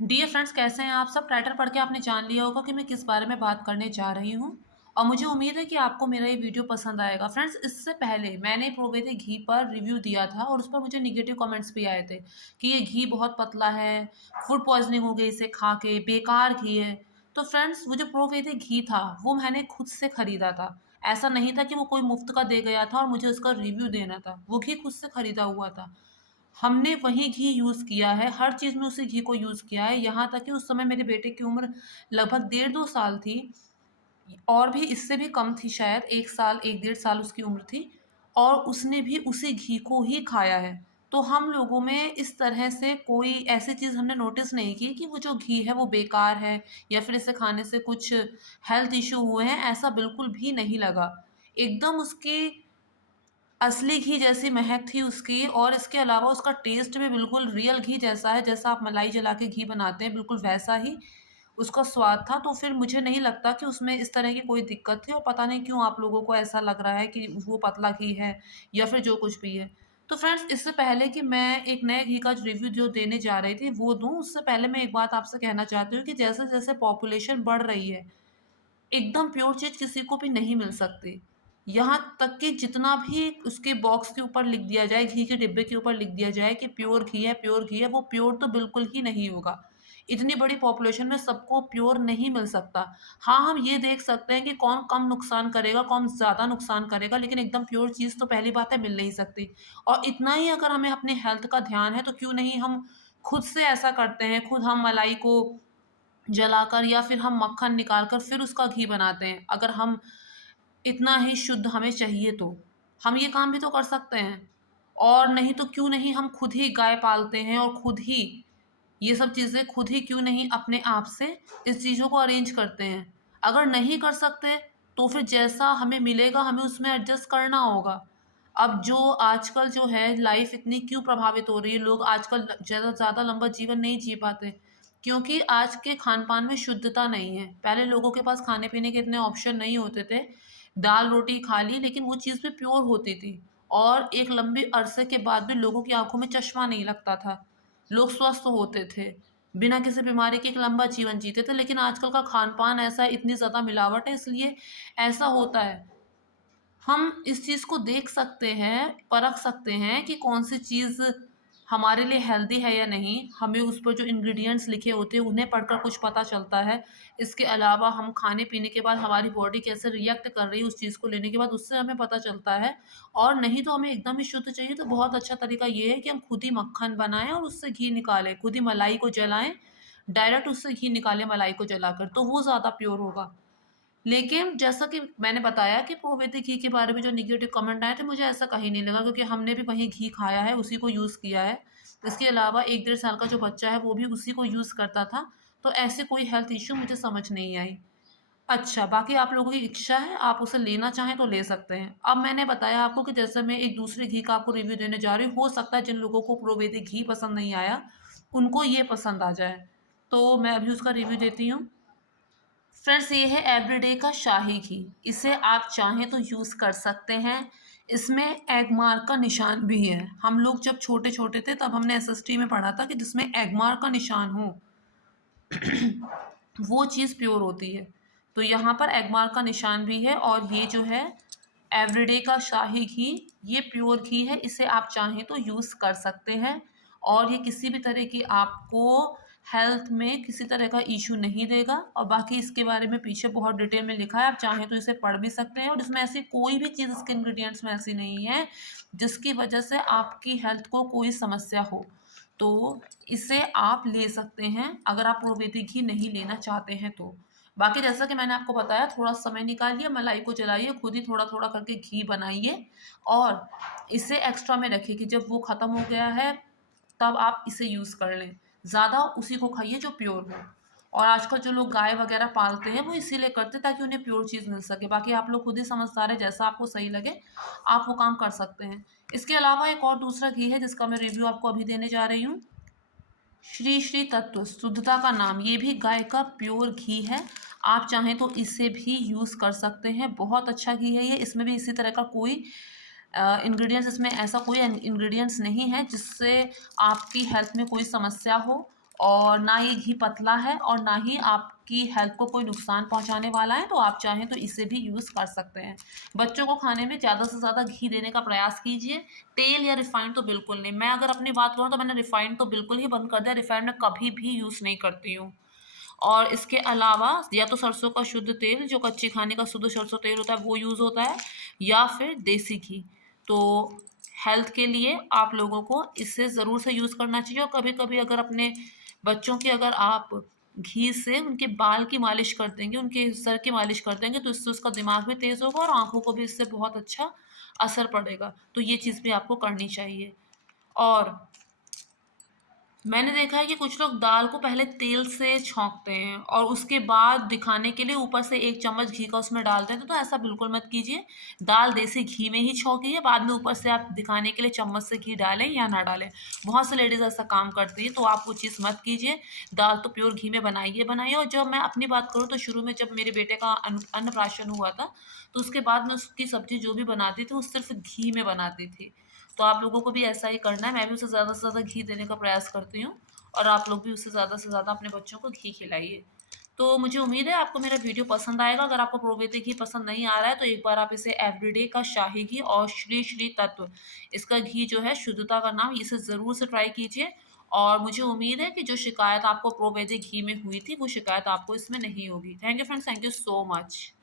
Dear friends, कैसे हैं आप सब? टाइटल पढ़ के आपने जान लिया होगा कि मैं किस बारे में बात करने जा रही हूँ और मुझे उम्मीद है कि आपको मेरा ये वीडियो पसंद आएगा। फ्रेंड्स, इससे पहले मैंने प्रोवेदे घी पर रिव्यू दिया था और उस पर मुझे नेगेटिव कमेंट्स भी आए थे कि ये घी बहुत पतला है, फूड पॉइजनिंग हो गई इसे खा के, बेकार घी है। तो फ्रेंड्स, वो जो प्रोवेदे घी था वो मैंने खुद से खरीदा था। ऐसा नहीं था कि वो कोई मुफ्त का दे गया था और मुझे उसका रिव्यू देना था। वो घी खुद से खरीदा हुआ था। हमने वही घी यूज़ किया है, हर चीज़ में उसी घी को यूज़ किया है, यहाँ तक कि उस समय मेरे बेटे की उम्र लगभग डेढ़ 2 साल थी और भी इससे भी कम थी शायद, 1 साल, 1 डेढ़ साल उसकी उम्र थी और उसने भी उसी घी को ही खाया है। तो हम लोगों में इस तरह से कोई ऐसी चीज़ हमने नोटिस नहीं की कि वो जो घी है वो बेकार है या फिर इसे खाने से कुछ हेल्थ इश्यू हुए हैं, ऐसा बिल्कुल भी नहीं लगा। एकदम उसकी असली घी जैसी महक थी उसकी और इसके अलावा उसका टेस्ट भी बिल्कुल रियल घी जैसा है, जैसा आप मलाई जला के घी बनाते हैं, बिल्कुल वैसा ही उसका स्वाद था। तो फिर मुझे नहीं लगता कि उसमें इस तरह की कोई दिक्कत थी और पता नहीं क्यों आप लोगों को ऐसा लग रहा है कि वो पतला घी है या फिर जो कुछ भी है। तो फ्रेंड्स, इससे पहले कि मैं एक नए घी का रिव्यू जो देने जा रही थी वो दूँ, उससे पहले मैं एक बात आपसे कहना चाहती हूँ कि जैसे-जैसे पॉपुलेशन बढ़ रही है, एकदम प्योर चीज़ किसी को भी नहीं मिल सकती। यहाँ तक कि जितना भी उसके बॉक्स के ऊपर लिख दिया जाए, घी के डिब्बे के ऊपर लिख दिया जाए कि प्योर घी है, वो प्योर तो बिल्कुल ही नहीं होगा। इतनी बड़ी पॉपुलेशन में सबको प्योर नहीं मिल सकता। हाँ, हम ये देख सकते हैं कि कौन कम नुकसान करेगा, कौन ज़्यादा नुकसान करेगा, लेकिन एकदम प्योर चीज़ तो पहली बात है मिल नहीं सकती। और इतना ही अगर हमें अपने हेल्थ का ध्यान है, तो क्यों नहीं हम खुद से ऐसा करते हैं, खुद हम मलाई को जलाकर या फिर हम मक्खन निकाल कर फिर उसका घी बनाते हैं। अगर हम इतना ही शुद्ध हमें चाहिए तो, हम ये काम भी तो कर सकते हैं। और नहीं तो क्यों नहीं हम खुद ही गाय पालते हैं और खुद ही ये सब चीज़ें खुद ही क्यों नहीं अपने आप से इस चीज़ों को अरेंज करते हैं। अगर नहीं कर सकते तो फिर जैसा हमें मिलेगा हमें उसमें एडजस्ट करना होगा। अब जो आजकल जो है लाइफ़ इतनी क्यों प्रभावित हो रही है, लोग आजकल ज़्यादा ज़्यादा लंबा जीवन नहीं जी पाते, क्योंकि आज के खान-पान में शुद्धता नहीं है। पहले लोगों के पास खाने-पीने के इतने ऑप्शन नहीं होते थे। दाल-रोटी खा ली लेकिन वो चीज़ भी प्योर होती थी और एक लंबे अरसे के बाद भी लोगों की आँखों में चश्मा नहीं लगता था। लोग स्वस्थ होते थे, बिना किसी बीमारी के एक लंबा जीवन जीते थे, लेकिन आजकल का खान-पान ऐसा है, इतनी ज़्यादा मिलावट है इसलिए ऐसा होता है। हम इस चीज़ को देख सकते हैं, परख सकते हैं कि कौन-सी चीज़ हमारे लिए हेल्दी है या नहीं। हमें उस पर जो इंग्रीडिएंट्स लिखे होते हैं, उन्हें पढ़कर कुछ पता चलता है। इसके अलावा हम खाने-पीने के बाद हमारी बॉडी कैसे रिएक्ट कर रही है उस चीज़ को लेने के बाद, उससे हमें पता चलता है। और नहीं तो हमें एकदम ही शुद्ध चाहिए, तो बहुत अच्छा तरीका ये है कि हम खुद ही मक्खन बनाएँ और उससे घी निकालें, खुद ही मलाई को जलाएँ, डायरेक्ट उससे घी निकालें मलाई को जलाकर, तो वो ज़्यादा प्योर होगा। लेकिन जैसा कि मैंने बताया कि प्रोबेटिक घी के बारे में जो नेगेटिव कमेंट आए थे, मुझे ऐसा कहीं नहीं लगा क्योंकि हमने भी वही घी खाया है, उसी को यूज़ किया है। इसके अलावा 1 डेढ़ साल का जो बच्चा है, वो भी उसी को यूज़ करता था, तो ऐसे कोई हेल्थ इश्यू मुझे समझ नहीं आई। अच्छा, बाकी आप लोगों की इच्छा है, आप उसे लेना चाहें तो ले सकते हैं। अब मैंने बताया आपको कि जैसे मैं एक दूसरे घी का आपको रिव्यू देने जा रही हूँ, हो सकता है जिन लोगों को प्रोवेदिक घी पसंद नहीं आया, उनको ये पसंद आ जाए। तो मैं अभी उसका रिव्यू देती हूँ। फ्रेंड्स, ये है एवरीडे का शाही घी। इसे आप चाहें तो यूज़ कर सकते हैं। इसमें एग मार्क का निशान भी है। हम लोग जब छोटे-छोटे थे तब हमने एसएसटी में पढ़ा था कि जिसमें एग मार्क का निशान हो वो चीज़ प्योर होती है। तो यहाँ पर एग मार्क का निशान भी है और ये जो है एवरीडे का शाही घी, ये प्योर घी है। इसे आप चाहें तो यूज़ कर सकते हैं और ये किसी भी तरह की आपको हेल्थ में किसी तरह का इश्यू नहीं देगा। और बाकी इसके बारे में पीछे बहुत डिटेल में लिखा है, आप चाहें तो इसे पढ़ भी सकते हैं और इसमें ऐसी कोई भी चीज़ इसके इंग्रीडिएंट्स में ऐसी नहीं है जिसकी वजह से आपकी हेल्थ को कोई समस्या हो। तो इसे आप ले सकते हैं अगर आप प्रोबेटिक घी नहीं लेना चाहते हैं तो। बाकी जैसा कि मैंने आपको बताया, थोड़ा समय निकालिए, मलाई को जलाइए, खुद ही थोड़ा-थोड़ा करके घी बनाइए और इसे एक्स्ट्रा में रखिए कि जब वो ख़त्म हो गया है, तब आप इसे यूज़ कर लें। ज़्यादा उसी को खाइए जो प्योर हो। और आजकल जो लोग गाय वग़ैरह पालते हैं, वो इसीलिए करते हैं ताकि उन्हें प्योर चीज़ मिल सके। बाकी आप लोग खुद ही समझदार हैं, जैसा आपको सही लगे, आप वो काम कर सकते हैं। इसके अलावा एक और दूसरा घी है जिसका मैं रिव्यू आपको अभी देने जा रही हूँ। श्री श्री तत्व, शुद्धता का नाम, ये भी गाय का प्योर घी है। आप चाहें तो इसे भी यूज़ कर सकते हैं, बहुत अच्छा घी है ये। इसमें भी इसी तरह का कोई इंग्रीडिएंट्स, इसमें ऐसा कोई इंग्रीडिएंट्स नहीं है जिससे आपकी हेल्थ में कोई समस्या हो और ना ये घी पतला है और ना ही आपकी हेल्थ को कोई नुकसान पहुँचाने वाला है, तो आप चाहें तो इसे भी यूज़ कर सकते हैं। बच्चों को खाने में ज़्यादा से ज़्यादा घी देने का प्रयास कीजिए, तेल या रिफाइंड तो बिल्कुल नहीं। मैं अगर अपनी बात करूँ तो मैंने रिफाइंड तो बिल्कुल ही बंद कर दिया, रिफाइंड मैं कभी भी यूज़ नहीं करती हूँ। और इसके अलावा या तो सरसों का शुद्ध तेल, जो कच्ची खाने का शुद्ध सरसों तेल होता है वो यूज़ होता है, या फिर देसी घी। तो हेल्थ के लिए आप लोगों को इसे ज़रूर से यूज़ करना चाहिए, और कभी-कभी अगर अपने बच्चों की अगर आप घी से उनके बाल की मालिश कर देंगे, उनके सर की मालिश कर देंगे, तो इससे उसका दिमाग भी तेज़ होगा और आँखों को भी इससे बहुत अच्छा असर पड़ेगा। तो ये चीज़ भी आपको करनी चाहिए। और मैंने देखा है कि कुछ लोग दाल को पहले तेल से छौंकते हैं और उसके बाद दिखाने के लिए ऊपर से 1 चम्मच घी का उसमें डालते हैं, तो ऐसा बिल्कुल मत कीजिए। दाल देसी घी में ही छौंकिए, बाद में ऊपर से आप दिखाने के लिए चम्मच से घी डालें या ना डालें। बहुत सी लेडीज़ ऐसा काम करती हैं, तो आप वो चीज़ मत कीजिए। दाल तो प्योर घी में बनाइए बनाइए। और जब मैं अपनी बात करूँ तो शुरू में जब मेरे बेटे का अन्नप्राशन हुआ था, तो उसके बाद मैं उसकी सब्ज़ी जो भी बनाती थी, वो सिर्फ़ घी में बनाती थी। तो आप लोगों को भी ऐसा ही करना है। मैं भी उसे ज़्यादा से ज़्यादा घी देने का प्रयास करती हूँ, और आप लोग भी उससे ज़्यादा से ज़्यादा अपने बच्चों को घी खिलाइए। तो मुझे उम्मीद है आपको मेरा वीडियो पसंद आएगा। अगर आपको प्रोबेटिक घी पसंद नहीं आ रहा है, तो एक बार आप इसे एवरीडे का शाही घी और श्री श्री तत्व, इसका घी जो है शुद्धता का नाम, इसे ज़रूर से ट्राई कीजिए। और मुझे उम्मीद है कि जो शिकायत आपको प्रोबेटिक घी में हुई थी, वो शिकायत आपको इसमें नहीं होगी। Thank you friends, thank you so much.